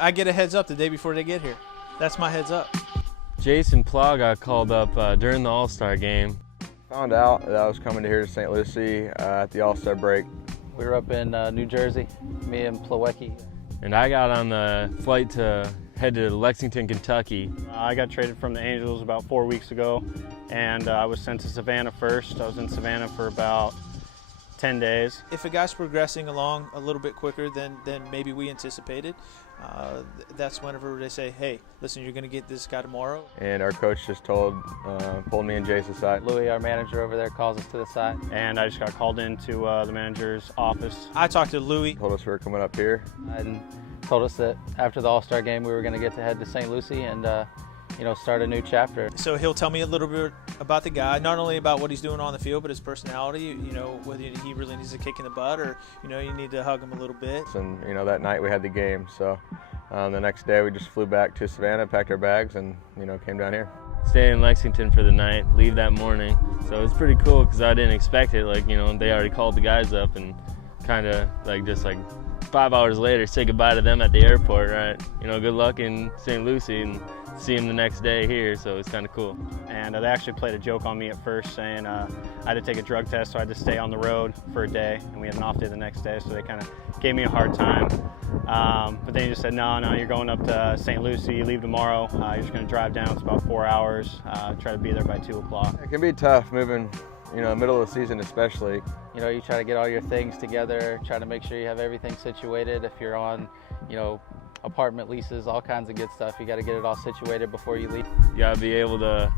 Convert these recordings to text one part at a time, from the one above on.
I get a heads up the day before they get here. That's my heads up. Jayce and Plow got called up during the All-Star game. Found out that I was coming here to St. Lucie at the All-Star break. We were up in New Jersey, me and Plawecki. And I got on the flight to head to Lexington, Kentucky. I got traded from the Angels about 4 weeks ago, and I was sent to Savannah first. I was in Savannah for about 10 days. If a guy's progressing along a little bit quicker than maybe we anticipated, that's whenever they say, hey, listen, you're going to get this guy tomorrow. And our coach just pulled me and Jayce aside. Louis, our manager over there, calls us to the side. And I just got called into the manager's office. I talked to Louis. Told us we were coming up here. And told us that after the All-Star game we were going to get to head to St. Lucie and start a new chapter. So he'll tell me a little bit about the guy, not only about what he's doing on the field, but his personality, whether he really needs a kick in the butt or, you need to hug him a little bit. And, that night we had the game. So the next day we just flew back to Savannah, packed our bags, and, came down here. Stay in Lexington for the night, leave that morning. So it was pretty cool because I didn't expect it. They already called the guys up and kind of just 5 hours later, say goodbye to them at the airport, right? Good luck in St. Lucie and see them the next day here, so it's kind of cool. And they actually played a joke on me at first saying I had to take a drug test, so I had to stay on the road for a day, and we had an off day the next day, so they kind of gave me a hard time. But then he just said, no, you're going up to St. Lucie, you leave tomorrow, you're just going to drive down, it's about 4 hours, try to be there by 2 o'clock. It can be tough moving, middle of the season especially. You try to get all your things together, try to make sure you have everything situated. If you're on, apartment leases, all kinds of good stuff, you got to get it all situated before you leave. You got to be able to,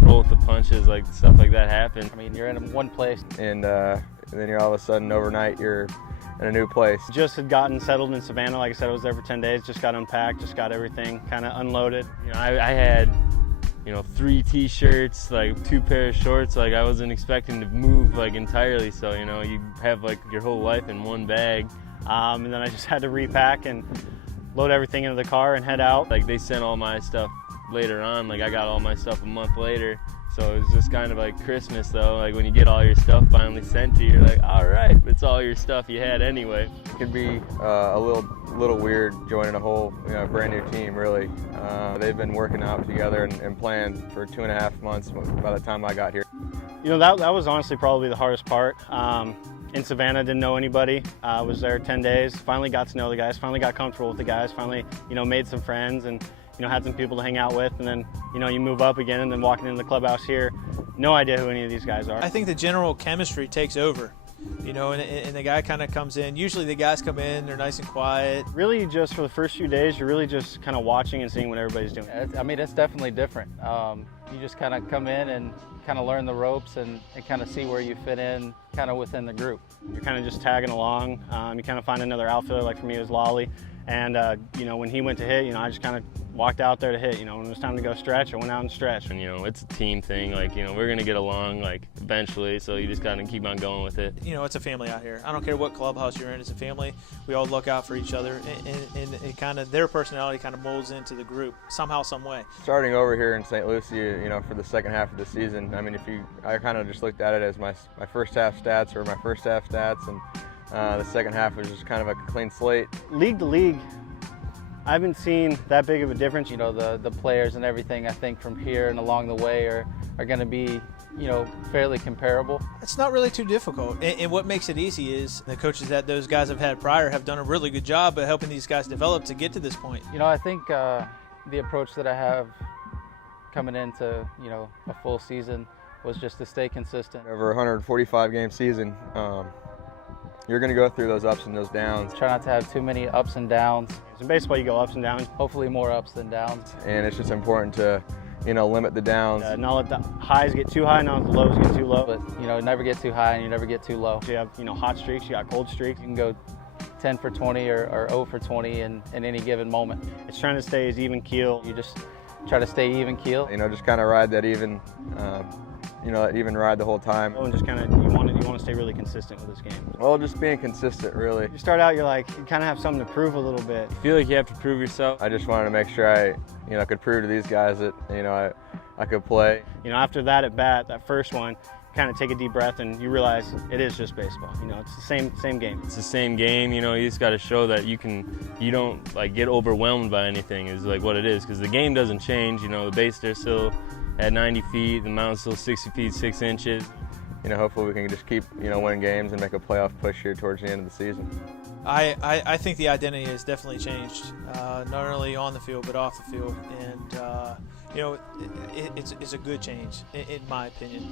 roll with the punches, stuff like that happen. I mean, you're in one place. And then you're all of a sudden overnight, you're in a new place. Just had gotten settled in Savannah. Like I said, I was there for 10 days, just got unpacked, just got everything kind of unloaded. I had 3 t-shirts, 2 pairs of shorts. I wasn't expecting to move entirely, so you have your whole life in one bag. And then I just had to repack and load everything into the car and head out. They sent all my stuff later on. I got all my stuff a month later. So it was just kind of like Christmas though. When you get all your stuff finally sent to you, you're like, all right, it's all your stuff you had anyway. It can be a little weird joining a whole brand new team, really. They've been working out together and playing for 2.5 months by the time I got here. That was honestly probably the hardest part. In Savannah, didn't know anybody. Was there 10 days, finally got to know the guys, finally got comfortable with the guys, finally, made some friends and, had some people to hang out with. And then, you move up again and then walking into the clubhouse here, no idea who any of these guys are. I think the general chemistry takes over, and the guy kind of comes in. Usually the guys come in, they're nice and quiet. Really just for the first few days, you're really just kind of watching and seeing what everybody's doing. I mean, it's definitely different. You just kind of come in and kind of learn the ropes and kind of see where you fit in kind of within the group. You're kind of just tagging along. You kind of find another outfielder, like for me it was Lolly. And, when he went to hit, I just kind of walked out there to hit. When it was time to go stretch, I went out and stretched. And, it's a team thing. We're going to get along, eventually, so you just got to keep on going with it. It's a family out here. I don't care what clubhouse you're in, it's a family. We all look out for each other, and it kind of, their personality kind of molds into the group somehow, some way. Starting over here in St. Lucie, for the second half of the season, I mean, I kind of just looked at it as my first half stats or my first half stats, and the second half was just kind of a clean slate. League to league, I haven't seen that big of a difference. The players and everything, I think from here and along the way are going to be, fairly comparable. It's not really too difficult. And what makes it easy is the coaches that those guys have had prior have done a really good job of helping these guys develop to get to this point. I think the approach that I have coming into, a full season was just to stay consistent. Over a 145 game season, you're going to go through those ups and those downs. Try not to have too many ups and downs. In baseball, you go ups and downs. Hopefully more ups than downs. And it's just important to, limit the downs. Not let the highs get too high, not let the lows get too low. But, never get too high and you never get too low. So you have, hot streaks, you got cold streaks. You can go 10 for 20 or 0 for 20 in any given moment. It's trying to stay as even keel. You just try to stay even keel. Just kind of ride that even, that even ride the whole time. And just kind of, you want to stay really consistent with this game. Well, just being consistent, really. You start out, you kind of have something to prove a little bit. You feel like you have to prove yourself. I just wanted to make sure I could prove to these guys that, I could play. After that at bat, that first one, kind of take a deep breath and you realize it is just baseball. You know, it's the same game. It's the same game. You know, you just got to show that you don't like get overwhelmed by anything is like what it is, because the game doesn't change. You know, the base they're still at 90 feet, the mound's still 60 feet 6 inches. You know, hopefully we can just keep, you know, winning games and make a playoff push here towards the end of the season. I think the identity has definitely changed, not only on the field but off the field, and you know, it's a good change in my opinion.